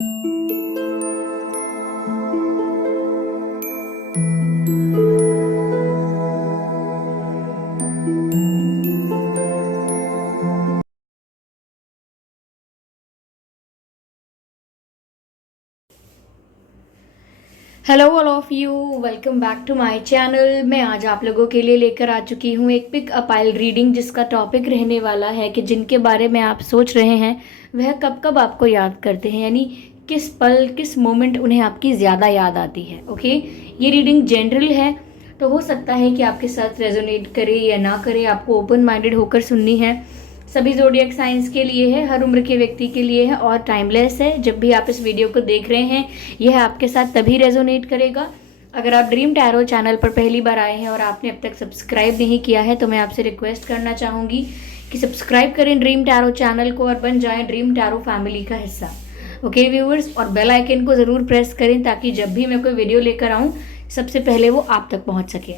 Hello all of you, welcome back to my channel. मैं आज आप लोगों के लिए लेकर आ चुकी हूँ एक पिक अ पाइल रीडिंग, जिसका टॉपिक रहने वाला है कि जिनके बारे में आप सोच रहे हैं वह कब कब आपको याद करते हैं, यानी किस पल किस मोमेंट उन्हें आपकी ज़्यादा याद आती है। ओके, ये रीडिंग जनरल है, तो हो सकता है कि आपके साथ रेजोनेट करे या ना करे, आपको ओपन माइंडेड होकर सुननी है। सभी ज़ोडिएक साइंस के लिए है, हर उम्र के व्यक्ति के लिए है और टाइमलेस है। जब भी आप इस वीडियो को देख रहे हैं यह आपके साथ तभी रेजोनेट करेगा। अगर आप ड्रीम टैरो चैनल पर पहली बार आए हैं और आपने अब तक सब्सक्राइब नहीं किया है तो मैं आपसे रिक्वेस्ट करना चाहूँगी कि सब्सक्राइब करें ड्रीम टैरो चैनल को और बन जाएं ड्रीम टैरो फैमिली का हिस्सा। ओके व्यूअर्स, और बेल आइकन को ज़रूर प्रेस करें ताकि जब भी मैं कोई वीडियो लेकर आऊँ सबसे पहले वो आप तक पहुँच सके।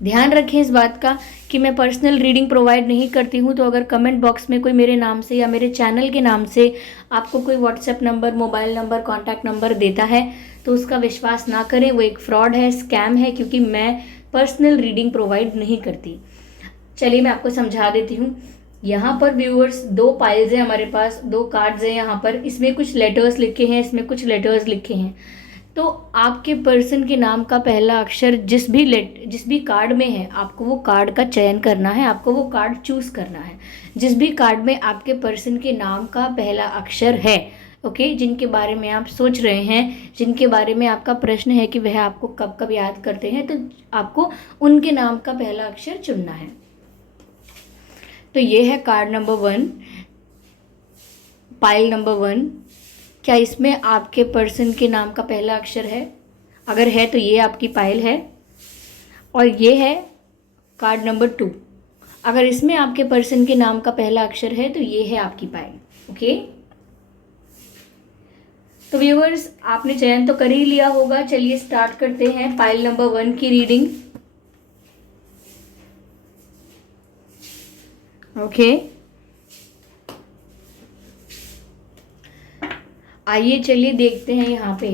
ध्यान रखें इस बात का कि मैं पर्सनल रीडिंग प्रोवाइड नहीं करती हूँ, तो अगर कमेंट बॉक्स में कोई मेरे नाम से या मेरे चैनल के नाम से आपको कोई WhatsApp number, mobile number, contact number देता है तो उसका विश्वास ना करें, वो एक फ्रॉड है, स्कैम है, क्योंकि मैं पर्सनल रीडिंग प्रोवाइड नहीं करती। चलिए मैं आपको समझा देती हूँ। यहाँ पर व्यूअर्स दो पाइल्स हैं, हमारे पास दो कार्ड्स हैं। यहाँ पर इसमें कुछ लेटर्स लिखे हैं, इसमें कुछ लेटर्स लिखे हैं। तो आपके पर्सन के नाम का पहला अक्षर जिस भी कार्ड में है, आपको वो कार्ड का चयन करना है, आपको वो कार्ड चूज करना है। जिस भी कार्ड में आपके पर्सन के नाम का पहला अक्षर है, ओके, जिनके बारे में आप सोच रहे हैं, जिनके बारे में आपका प्रश्न है कि वह आपको कब कब याद करते हैं, तो आपको उनके नाम का पहला अक्षर चुनना है। तो ये है कार्ड नंबर 1, पाइल नंबर 1। क्या इसमें आपके पर्सन के नाम का पहला अक्षर है? अगर है तो ये आपकी पाइल है। और ये है कार्ड नंबर 2। अगर इसमें आपके पर्सन के नाम का पहला अक्षर है तो ये है आपकी पाइल। ओके, तो व्यूअर्स आपने चयन तो कर ही लिया होगा। चलिए स्टार्ट करते हैं पाइल नंबर 1 की रीडिंग। ओके, आइए चलिए देखते हैं यहाँ पे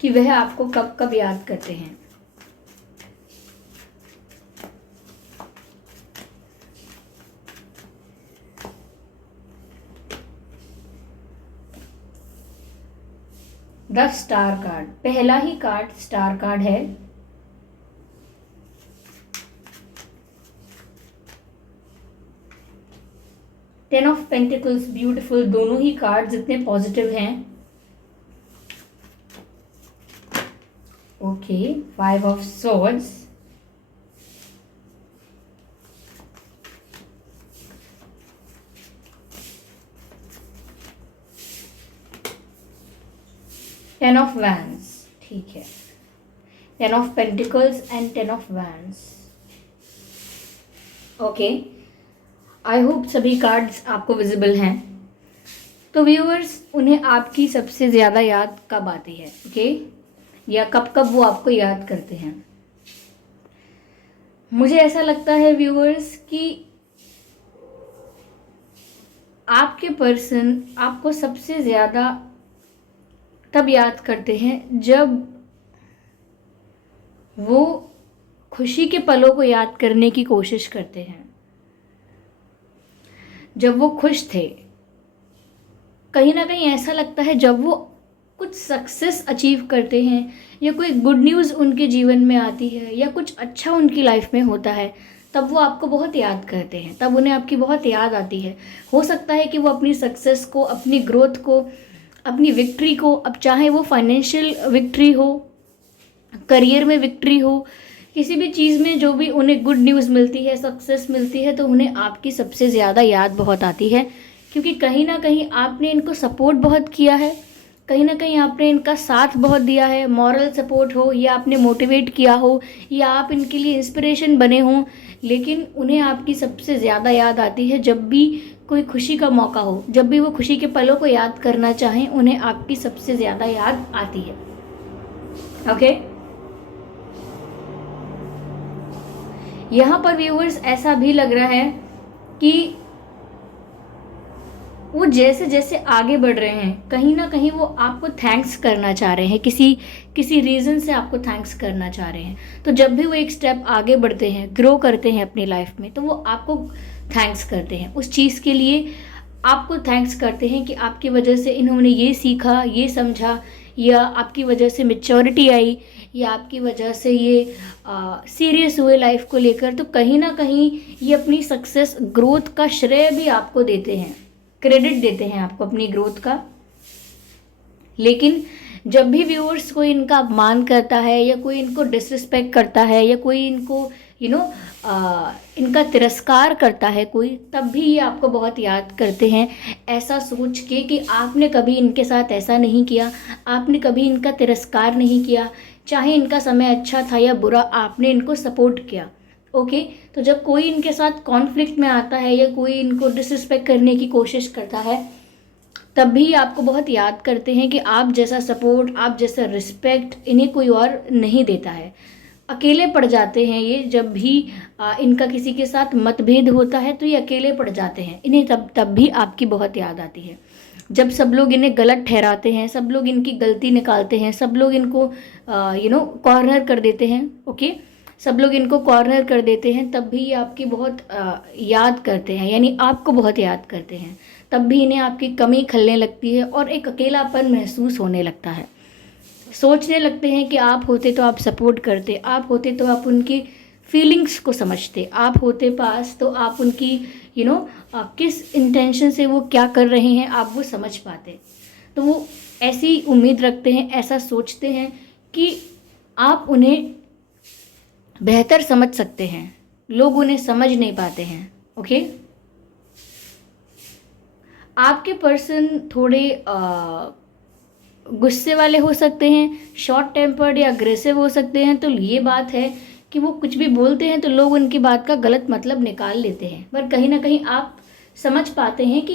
कि वह आपको कब कब याद करते हैं। द स्टार कार्ड, पहला ही कार्ड स्टार कार्ड है। टेन ऑफ पेंटिकल्स, ब्यूटीफुल, दोनों ही कार्ड्स इतने पॉजिटिव हैं। Okay, 5 of swords, ten of wands, ठीक है, 10 of pentacles and 10 of wands. Okay, I hope सभी कार्ड्स आपको विजिबल हैं। तो व्यूअर्स, उन्हें आपकी सबसे ज़्यादा याद कब आती है? ओके, या कब कब वो आपको याद करते हैं? मुझे ऐसा लगता है व्यूअर्स कि आपके पर्सन आपको सबसे ज़्यादा तब याद करते हैं जब वो खुशी के पलों को याद करने की कोशिश करते हैं, जब वो खुश थे। कहीं ना कहीं ऐसा लगता है जब वो कुछ सक्सेस अचीव करते हैं या कोई गुड न्यूज़ उनके जीवन में आती है या कुछ अच्छा उनकी लाइफ में होता है, तब वो आपको बहुत याद करते हैं, तब उन्हें आपकी बहुत याद आती है। हो सकता है कि वो अपनी सक्सेस को, अपनी ग्रोथ को, अपनी विक्ट्री को, अब चाहे वो फाइनेंशियल विक्ट्री हो, करियर में विक्ट्री हो, किसी भी चीज़ में जो भी उन्हें गुड न्यूज़ मिलती है, सक्सेस मिलती है, तो उन्हें आपकी सबसे ज़्यादा याद बहुत आती है। क्योंकि कहीं ना कहीं आपने इनको सपोर्ट बहुत किया है, कहीं ना कहीं आपने इनका साथ बहुत दिया है, मॉरल सपोर्ट हो या आपने मोटिवेट किया हो या आप इनके लिए इंस्पिरेशन बने हों, लेकिन उन्हें आपकी सबसे ज़्यादा याद आती है जब भी कोई खुशी का मौका हो, जब भी वो खुशी के पलों को याद करना चाहें, उन्हें आपकी सबसे ज़्यादा याद आती है। ओके, यहाँ पर व्यूअर्स ऐसा भी लग रहा है कि वो जैसे जैसे आगे बढ़ रहे हैं कहीं ना कहीं वो आपको थैंक्स करना चाह रहे हैं, किसी किसी रीज़न से आपको थैंक्स करना चाह रहे हैं। तो जब भी वो एक स्टेप आगे बढ़ते हैं, ग्रो करते हैं अपनी लाइफ में, तो वो आपको थैंक्स करते हैं उस चीज़ के लिए। आपको थैंक्स करते हैं कि आपकी वजह से इन्होंने ये सीखा, ये समझा, या आपकी वजह से मेच्योरिटी आई, या आपकी वजह से ये सीरियस हुए लाइफ को लेकर। तो कहीं ना कहीं ये अपनी सक्सेस, ग्रोथ का श्रेय भी आपको देते हैं, क्रेडिट देते हैं आपको अपनी ग्रोथ का। लेकिन जब भी व्यूअर्स कोई इनका अपमान करता है, या कोई इनको डिसरिस्पेक्ट करता है, या कोई इनको यू नो इनका तिरस्कार करता है कोई, तब भी ये आपको बहुत याद करते हैं, ऐसा सोच के कि आपने कभी इनके साथ ऐसा नहीं किया, आपने कभी इनका तिरस्कार नहीं किया। चाहे इनका समय अच्छा था या बुरा, आपने इनको सपोर्ट किया। ओके। तो जब कोई इनके साथ कॉन्फ्लिक्ट में आता है, या कोई इनको डिसरिस्पेक्ट करने की कोशिश करता है, तब भी आपको बहुत याद करते हैं कि आप जैसा सपोर्ट, आप जैसा रिस्पेक्ट इन्हें कोई और नहीं देता है। अकेले पड़ जाते हैं ये, जब भी इनका किसी के साथ मतभेद होता है तो ये अकेले पड़ जाते हैं। इन्हें तब तब भी आपकी बहुत याद आती है। जब सब लोग इन्हें गलत ठहराते हैं, सब लोग इनकी गलती निकालते हैं, सब लोग इनको कॉर्नर कर देते हैं। ओके। सब लोग इनको कॉर्नर कर देते हैं, तब भी ये आपकी बहुत याद करते हैं, यानी आपको बहुत याद करते हैं। तब भी इन्हें आपकी कमी खलने लगती है और एक अकेलापन महसूस होने लगता है। सोचने लगते हैं कि आप होते तो आप सपोर्ट करते, आप होते तो आप उनकी फीलिंग्स को समझते, आप होते पास तो आप उनकी किस इंटेंशन से वो क्या कर रहे हैं आप वो समझ पाते। तो वो ऐसी उम्मीद रखते हैं, ऐसा सोचते हैं कि आप उन्हें बेहतर समझ सकते हैं। लोग उन्हें समझ नहीं पाते हैं। ओके। आपके पर्सन थोड़े गुस्से वाले हो सकते हैं, शॉर्ट टेम्पर्ड या अग्रेसिव हो सकते हैं। तो ये बात है कि वो कुछ भी बोलते हैं तो लोग उनकी बात का गलत मतलब निकाल लेते हैं, पर कहीं ना कहीं आप समझ पाते हैं कि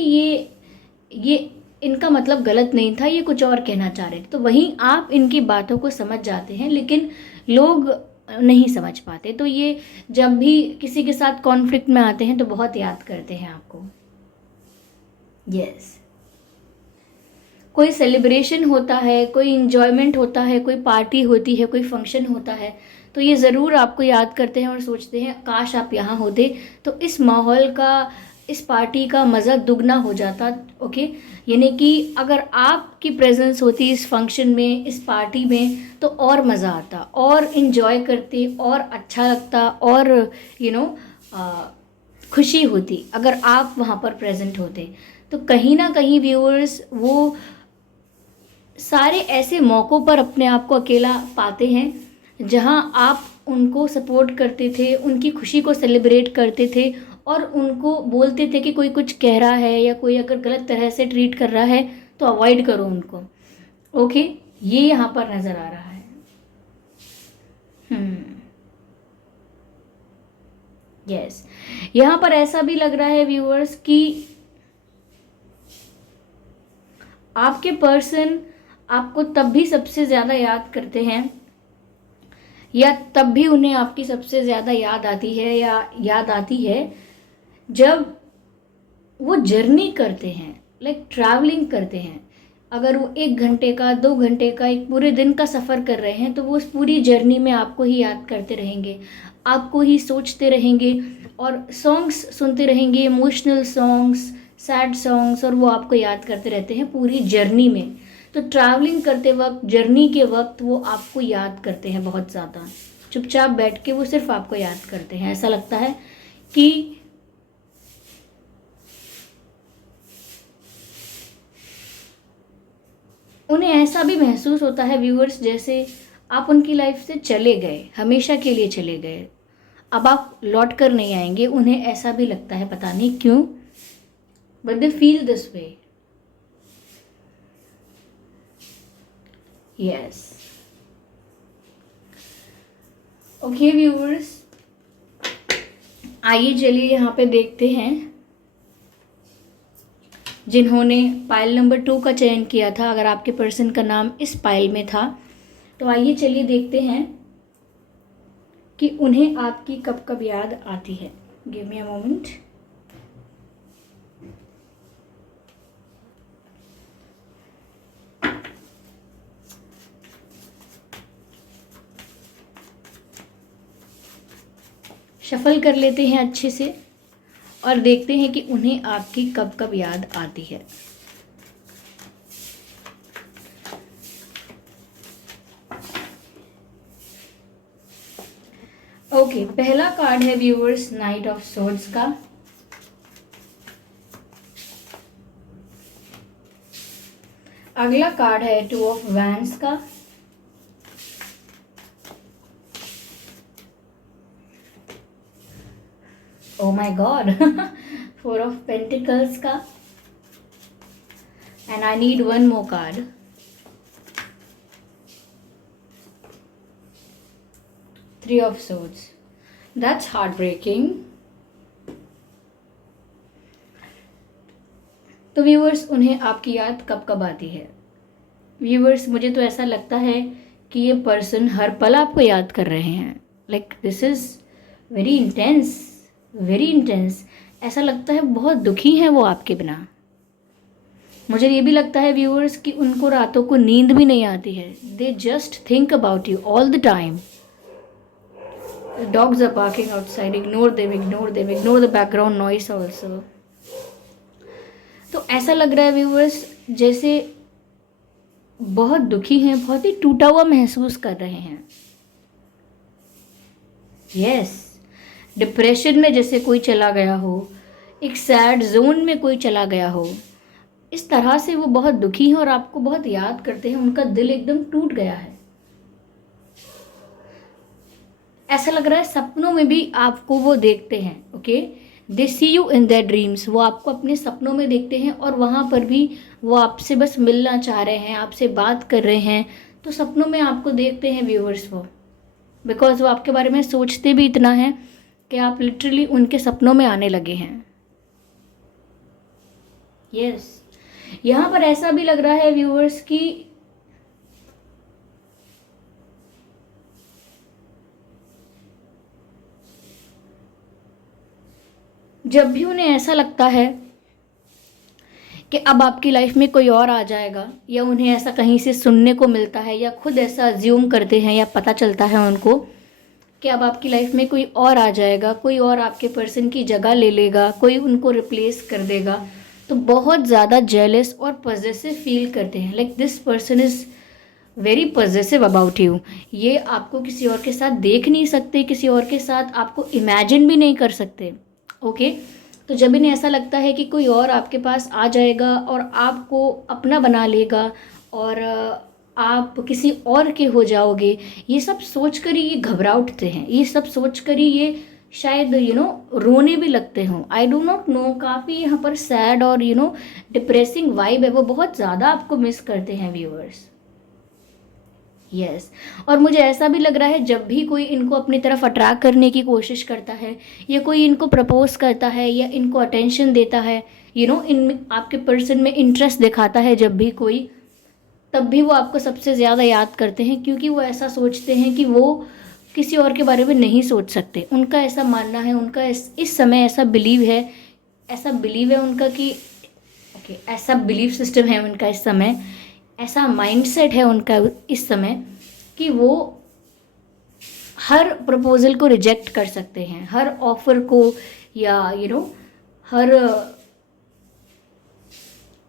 ये इनका मतलब गलत नहीं था, ये कुछ और कहना चाह रहे थे। तो वहीं आप इनकी बातों को समझ जाते हैं, लेकिन लोग नहीं समझ पाते। तो ये जब भी किसी के साथ कॉन्फ्लिक्ट में आते हैं तो बहुत याद करते हैं आपको। यस। कोई सेलिब्रेशन होता है, कोई इंजॉयमेंट होता है, कोई पार्टी होती है, कोई फंक्शन होता है, तो ये ज़रूर आपको याद करते हैं और सोचते हैं काश आप यहाँ होते तो इस माहौल का, इस पार्टी का मज़ा दुगना हो जाता। ओके। यानी कि अगर आपकी प्रेजेंस होती इस फंक्शन में, इस पार्टी में, तो और मज़ा आता, और इन्जॉय करते, और अच्छा लगता, और यू नो खुशी होती अगर आप वहाँ पर प्रेजेंट होते। तो कहीं ना कहीं व्यूअर्स वो सारे ऐसे मौक़ों पर अपने आप को अकेला पाते हैं जहां आप उनको सपोर्ट करते थे, उनकी खुशी को सेलिब्रेट करते थे, और उनको बोलते थे कि कोई कुछ कह रहा है या कोई अगर गलत तरह से ट्रीट कर रहा है तो अवॉइड करो उनको। ओके। ये यहाँ पर नज़र आ रहा है। यस। यहाँ पर ऐसा भी लग रहा है व्यूअर्स कि आपके पर्सन आपको तब भी सबसे ज़्यादा याद करते हैं, या तब भी उन्हें आपकी सबसे ज़्यादा याद आती है, या याद आती है जब वो जर्नी करते हैं, लाइक ट्रैवलिंग करते हैं। अगर वो 1 घंटे का, 2 घंटे का, एक पूरे दिन का सफ़र कर रहे हैं तो वो उस पूरी जर्नी में आपको ही याद करते रहेंगे, आपको ही सोचते रहेंगे, और सॉन्ग्स सुनते रहेंगे, इमोशनल सॉन्ग्स, सैड सॉन्ग्स, और वो आपको याद करते रहते हैं पूरी जर्नी में। तो ट्रैवलिंग करते वक्त, जर्नी के वक्त वो आपको याद करते हैं बहुत ज़्यादा। चुपचाप बैठ के वो सिर्फ आपको याद करते हैं। ऐसा लगता है कि उन्हें ऐसा भी महसूस होता है व्यूअर्स जैसे आप उनकी लाइफ से चले गए, हमेशा के लिए चले गए, अब आप लौट कर नहीं आएंगे। उन्हें ऐसा भी लगता है, पता नहीं क्यों, but they feel this way. Yes. Okay viewers, आइए चलिए यहाँ पे देखते हैं जिन्होंने पाइल नंबर 2 का चयन किया था। अगर आपके पर्सन का नाम इस पाइल में था तो आइए चलिए देखते हैं कि उन्हें आपकी कब कब याद आती है। Give me a moment. Shuffle कर लेते हैं अच्छे से और देखते हैं कि उन्हें आपकी कब कब याद आती है। ओके, पहला कार्ड है व्यूअर्स नाइट ऑफ सोर्ड्स का। अगला कार्ड है टू ऑफ वैंड्स का। Oh my god, four of pentacles का। And I need one more card. Three of swords. That's heart breaking. तो व्यूवर्स, उन्हें आपकी याद कब कब आती है? व्यूवर्स, मुझे तो ऐसा लगता है कि ये पर्सन हर पल आपको याद कर रहे हैं। Like this is very intense, very intense. ऐसा लगता है बहुत दुखी हैं वो आपके बिना। मुझे ये भी लगता है व्यूवर्स कि उनको रातों को नींद भी नहीं आती है। They just think about you all the time. Dogs are barking outside, ignore them, ignore them, ignore the background noise also. तो ऐसा लग रहा है व्यूवर्स जैसे बहुत दुखी हैं, बहुत ही टूटा हुआ महसूस कर रहे हैं। यस, डिप्रेशन में जैसे कोई चला गया हो, एक सैड जोन में कोई चला गया हो, इस तरह से वो बहुत दुखी हैं और आपको बहुत याद करते हैं। उनका दिल एकदम टूट गया है। ऐसा लग रहा है सपनों में भी आपको वो देखते हैं। Okay, they see you in their dreams. वो आपको अपने सपनों में देखते हैं और वहाँ पर भी वो आपसे बस मिलना चाह रहे हैं, आपसे बात कर रहे हैं। तो सपनों में आपको देखते हैं व्यूअर्स वो, बिकॉज वो आपके बारे में सोचते भी इतना है कि आप लिटरली उनके सपनों में आने लगे हैं। यस, यहाँ पर ऐसा भी लग रहा है व्यूअर्स कि जब भी उन्हें ऐसा लगता है कि अब आपकी लाइफ में कोई और आ जाएगा, या उन्हें ऐसा कहीं से सुनने को मिलता है, या खुद ऐसा अज्यूम करते हैं, या पता चलता है उनको कि अब आपकी लाइफ में कोई और आ जाएगा, कोई और आपके पर्सन की जगह ले लेगा, कोई उनको रिप्लेस कर देगा, तो बहुत ज़्यादा जेलस और पॉजेसिव फील करते हैं। Like this person is very possessive about you. ये आपको किसी और के साथ देख नहीं सकते, किसी और के साथ आपको इमेजिन भी नहीं कर सकते। ओके, तो जब इन्हें ऐसा लगता है कि कोई और आपके पास आ जाएगा और आपको अपना बना लेगा और आप किसी और के हो जाओगे, ये सब सोच कर ही ये घबरा उठते हैं। ये सब सोच कर ही ये शायद रोने भी लगते हों। आई डू नॉट नो, काफ़ी यहाँ पर सैड और डिप्रेसिंग वाइब है। वो बहुत ज़्यादा आपको मिस करते हैं व्यूअर्स। यस, और मुझे ऐसा भी लग रहा है जब भी कोई इनको अपनी तरफ अट्रैक्ट करने की कोशिश करता है, या कोई इनको प्रपोज करता है, या इनको अटेंशन देता है, इन आपके पर्सन में इंटरेस्ट दिखाता है जब भी कोई, तब भी वो आपको सबसे ज़्यादा याद करते हैं, क्योंकि वो ऐसा सोचते हैं कि वो किसी और के बारे में नहीं सोच सकते। उनका ऐसा मानना है, उनका इस समय ऐसा बिलीव है उनका कि ओके, ऐसा बिलीफ सिस्टम है उनका इस समय, ऐसा माइंडसेट है उनका इस समय कि वो हर प्रपोजल को रिजेक्ट कर सकते हैं, हर ऑफ़र को, या हर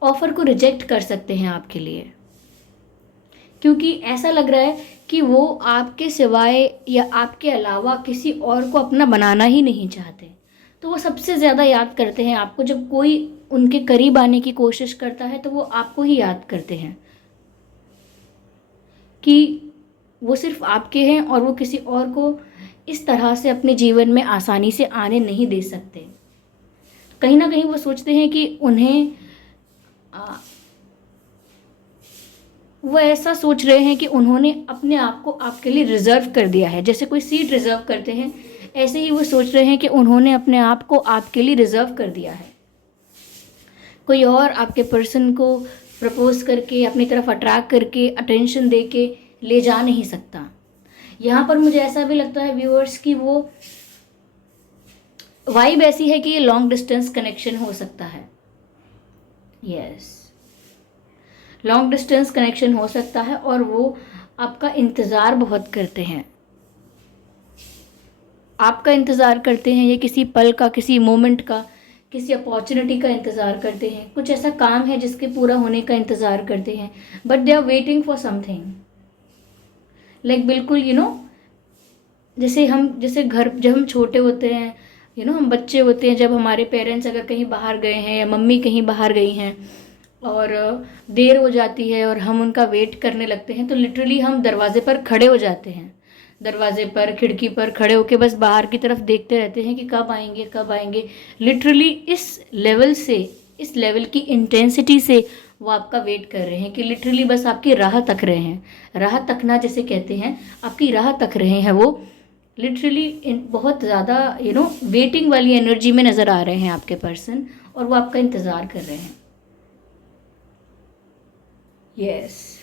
ऑफ़र को रिजेक्ट कर सकते हैं आपके लिए, क्योंकि ऐसा लग रहा है कि वो आपके सिवाय या आपके अलावा किसी और को अपना बनाना ही नहीं चाहते। तो वो सबसे ज़्यादा याद करते हैं आपको। जब कोई उनके करीब आने की कोशिश करता है तो वो आपको ही याद करते हैं कि वो सिर्फ आपके हैं और वो किसी और को इस तरह से अपने जीवन में आसानी से आने नहीं दे सकते। कहीं ना कहीं वो सोचते हैं कि उन्हें वो ऐसा सोच रहे हैं कि उन्होंने अपने आप को आपके लिए रिज़र्व कर दिया है। जैसे कोई सीट रिज़र्व करते हैं, ऐसे ही वो सोच रहे हैं कि उन्होंने अपने आप को आपके लिए रिज़र्व कर दिया है। कोई और आपके पर्सन को प्रपोज करके, अपनी तरफ अट्रैक्ट करके, अटेंशन दे के ले जा नहीं सकता। यहाँ पर मुझे ऐसा भी लगता है व्यूअर्स कि वो वाइब ऐसी है कि ये लॉन्ग डिस्टेंस कनेक्शन हो सकता है। यस, लॉन्ग डिस्टेंस कनेक्शन हो सकता है और वो आपका इंतज़ार बहुत करते हैं। आपका इंतज़ार करते हैं, या किसी पल का, किसी मोमेंट का, किसी अपॉर्चुनिटी का इंतज़ार करते हैं, कुछ ऐसा काम है जिसके पूरा होने का इंतज़ार करते हैं, but they are waiting for something. Like बिल्कुल जैसे घर जब हम छोटे होते हैं, हम बच्चे होते हैं, जब हमारे पेरेंट्स अगर कहीं बाहर गए हैं या मम्मी कहीं बाहर गई हैं और देर हो जाती है और हम उनका वेट करने लगते हैं, तो लिटरली हम दरवाजे पर खड़े हो जाते हैं, दरवाजे पर, खिड़की पर खड़े होके बस बाहर की तरफ देखते रहते हैं कि कब आएंगे, कब आएंगे। लिटरली इस लेवल की इंटेंसिटी से वो आपका वेट कर रहे हैं कि लिटरली बस आपकी राह तक रहे हैं। राह तकना जैसे कहते हैं, आपकी राह तक रहे हैं वो। लिटरली बहुत ज़्यादा वेटिंग वाली एनर्जी में नज़र आ रहे हैं आपके पर्सन, और वो आपका इंतज़ार कर रहे हैं। यस।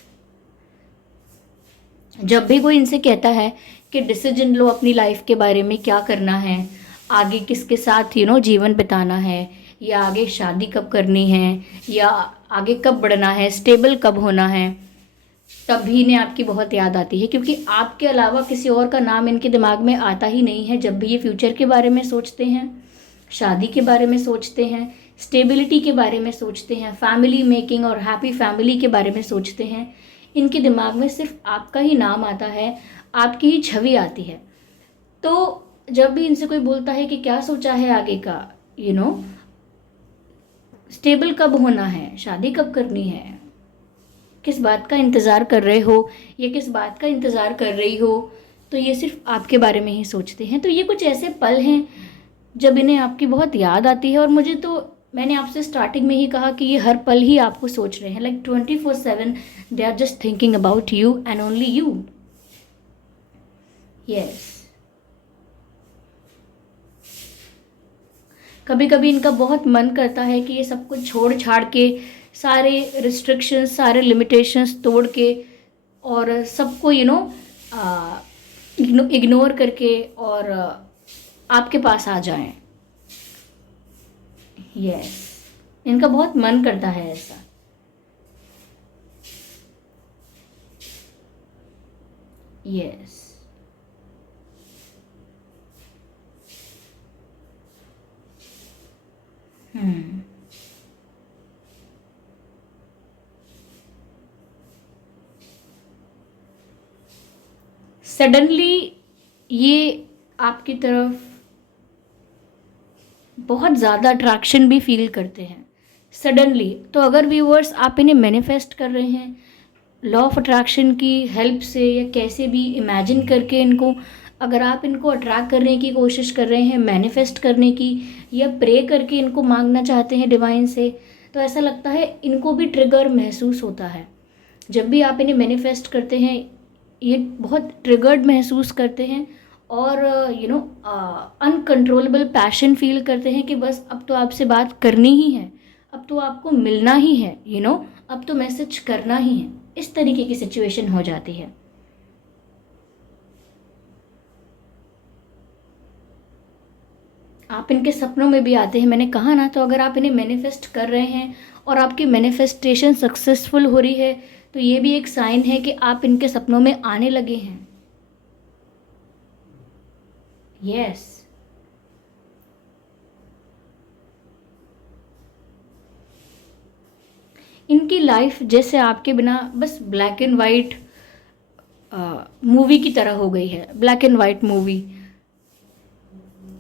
जब भी कोई इनसे कहता है कि डिसीजन लो अपनी लाइफ के बारे में, क्या करना है, आगे किसके साथ जीवन बिताना है, या आगे शादी कब करनी है, या आगे कब बढ़ना है, स्टेबल कब होना है, तभी इन्हें आपकी बहुत याद आती है, क्योंकि आपके अलावा किसी और का नाम इनके दिमाग में आता ही नहीं है। जब भी ये फ्यूचर के बारे में सोचते हैं, शादी के बारे में सोचते हैं, स्टेबिलिटी के बारे में सोचते हैं, फैमिली मेकिंग और हैप्पी फैमिली के बारे में सोचते हैं, इनके दिमाग में सिर्फ आपका ही नाम आता है, आपकी ही छवि आती है। तो जब भी इनसे कोई बोलता है कि क्या सोचा है आगे का, स्टेबल कब होना है, शादी कब करनी है, किस बात का इंतज़ार कर रहे हो, या किस बात का इंतज़ार कर रही हो, तो ये सिर्फ आपके बारे में ही सोचते हैं। तो ये कुछ ऐसे पल हैं जब इन्हें आपकी बहुत याद आती है, और मैंने आपसे स्टार्टिंग में ही कहा कि ये हर पल ही आपको सोच रहे हैं। Like 24/7 they are just thinking about you and only you. Yes. कभी कभी इनका बहुत मन करता है कि ये सब कुछ छोड़ छाड़ के, सारे रिस्ट्रिक्शंस, सारे लिमिटेशंस तोड़ के, और सबको इग्नोर करके और आपके पास आ जाएं। यस। इनका बहुत मन करता है ऐसा। यस। सडनली ये आपकी तरफ बहुत ज़्यादा अट्रैक्शन भी फील करते हैं सडनली। तो अगर व्यूअर्स आप इन्हें मैनिफेस्ट कर रहे हैं लॉ ऑफ अट्रैक्शन की हेल्प से, या कैसे भी इमेजिन करके इनको, अगर आप इनको अट्रैक्ट करने की कोशिश कर रहे हैं, मैनिफेस्ट करने की, या प्रे करके इनको मांगना चाहते हैं डिवाइन से, तो ऐसा लगता है इनको भी ट्रिगर महसूस होता है। जब भी आप इन्हें मैनिफेस्ट करते हैं, ये बहुत ट्रिगर्ड महसूस करते हैं, और अनकंट्रोलेबल पैशन फील करते हैं कि बस अब तो आपसे बात करनी ही है, अब तो आपको मिलना ही है, अब तो मैसेज करना ही है। इस तरीके की सिचुएशन हो जाती है। आप इनके सपनों में भी आते हैं, मैंने कहा ना। तो अगर आप इन्हें मैनिफेस्ट कर रहे हैं और आपकी मैनिफेस्टेशन सक्सेसफुल हो रही है, तो ये भी एक साइन है कि आप इनके सपनों में आने लगे हैं। यस। इनकी लाइफ जैसे आपके बिना बस ब्लैक एंड वाइट मूवी की तरह हो गई है। ब्लैक एंड वाइट मूवी,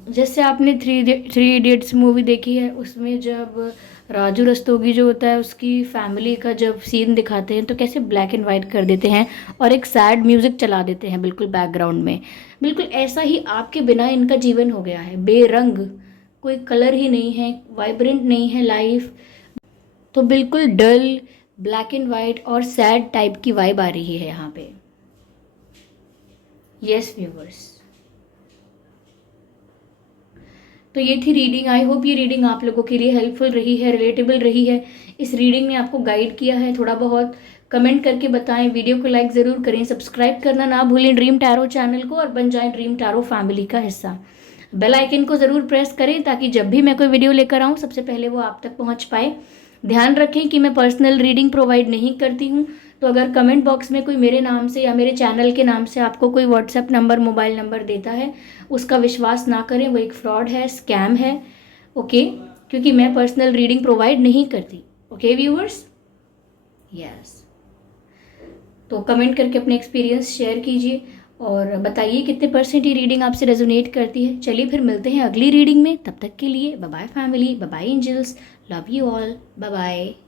जैसे आपने थ्री इडियट्स मूवी देखी है, उसमें जब राजू रस्तोगी जो होता है, उसकी फैमिली का जब सीन दिखाते हैं तो कैसे ब्लैक एंड वाइट कर देते हैं और एक सैड म्यूज़िक चला देते हैं बिल्कुल बैकग्राउंड में। बिल्कुल ऐसा ही आपके बिना इनका जीवन हो गया है, बेरंग, कोई कलर ही नहीं है, वाइब्रेंट नहीं है लाइफ, तो बिल्कुल डल, ब्लैक एंड वाइट और सैड टाइप की वाइब आ रही है यहाँ पे। यस व्यूवर्स, तो ये थी रीडिंग। आई होप ये रीडिंग आप लोगों के लिए हेल्पफुल रही है, रिलेटेबल रही है। इस रीडिंग ने आपको गाइड किया है थोड़ा बहुत, कमेंट करके बताएं। वीडियो को लाइक ज़रूर करें, सब्सक्राइब करना ना भूलें ड्रीम टैरो चैनल को, और बन जाएं ड्रीम टैरो फैमिली का हिस्सा। बेल आइकन को ज़रूर प्रेस करें ताकि जब भी मैं कोई वीडियो लेकर आऊँ सबसे पहले वो आप तक पहुँच पाए। ध्यान रखें कि मैं पर्सनल रीडिंग प्रोवाइड नहीं करती हूँ, तो अगर कमेंट बॉक्स में कोई मेरे नाम से या मेरे चैनल के नाम से आपको कोई व्हाट्सएप नंबर, मोबाइल नंबर देता है, उसका विश्वास ना करें, वो एक फ्रॉड है, स्कैम है। ओके, क्योंकि मैं पर्सनल रीडिंग प्रोवाइड नहीं करती। Okay viewers, yes. तो कमेंट करके अपने एक्सपीरियंस शेयर कीजिए और बताइए कितने परसेंट ये रीडिंग आपसे रेजोनेट करती है। चलिए फिर मिलते हैं अगली रीडिंग में, तब तक के लिए bye bye family, bye bye angels, love you all, bye bye.